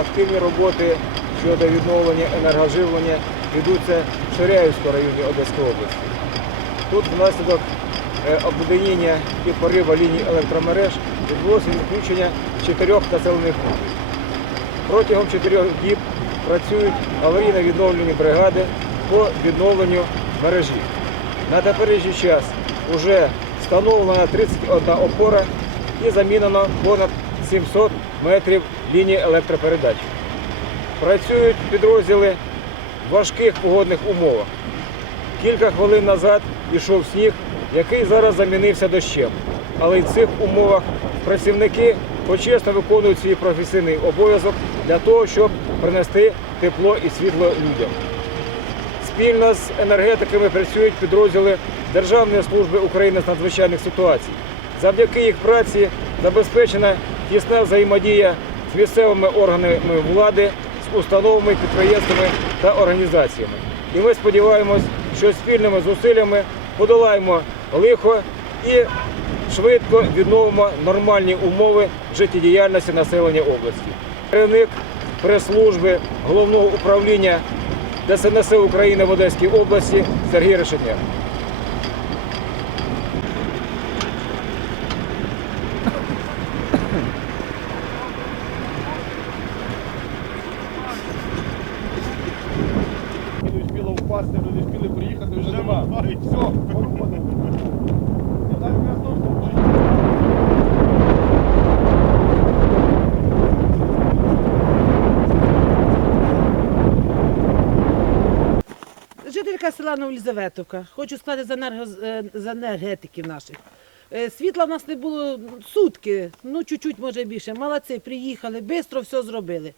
Активні роботи щодо відновлення енергоживлення ведуться в Ширяївському районі Одеської області. Тут внаслідок е, обледеніння і порива ліній електромереж відбулося відключення чотирьох населених пунктів. Протягом чотирьох діб працюють аварійно-відновлені бригади по відновленню мережі. На теперішній час вже встановлена 31 опора і замінено понад 700 метрів лінії електропередач. Працюють підрозділи в важких погодних умовах. Кілька хвилин назад йшов сніг, який зараз замінився дощем. Але в цих умовах працівники почесно виконують свій професійний обов'язок для того, щоб принести тепло і світло людям. Спільно з енергетиками працюють підрозділи Державної служби України з надзвичайних ситуацій. Завдяки їх праці забезпечена тісна взаємодія з місцевими органами влади, з установами, підприємствами та організаціями. І ми сподіваємось, що спільними зусиллями подолаємо лихо і швидко відновимо нормальні умови життєдіяльності населення області. Керівник прес-служби головного управління ДСНС України в Одеській області Сергій Решетняк. Не успіло впасти, не успіли приїхати, вже нема. Все, походимо. Так, якраз то, що Жителька села Новолізаветовка. Хочу сказати за, енерго, е, за енергетиків наших. Е, Світла в нас не було сутки, ну чуть-чуть, може більше. Молодці, приїхали, швидко все зробили.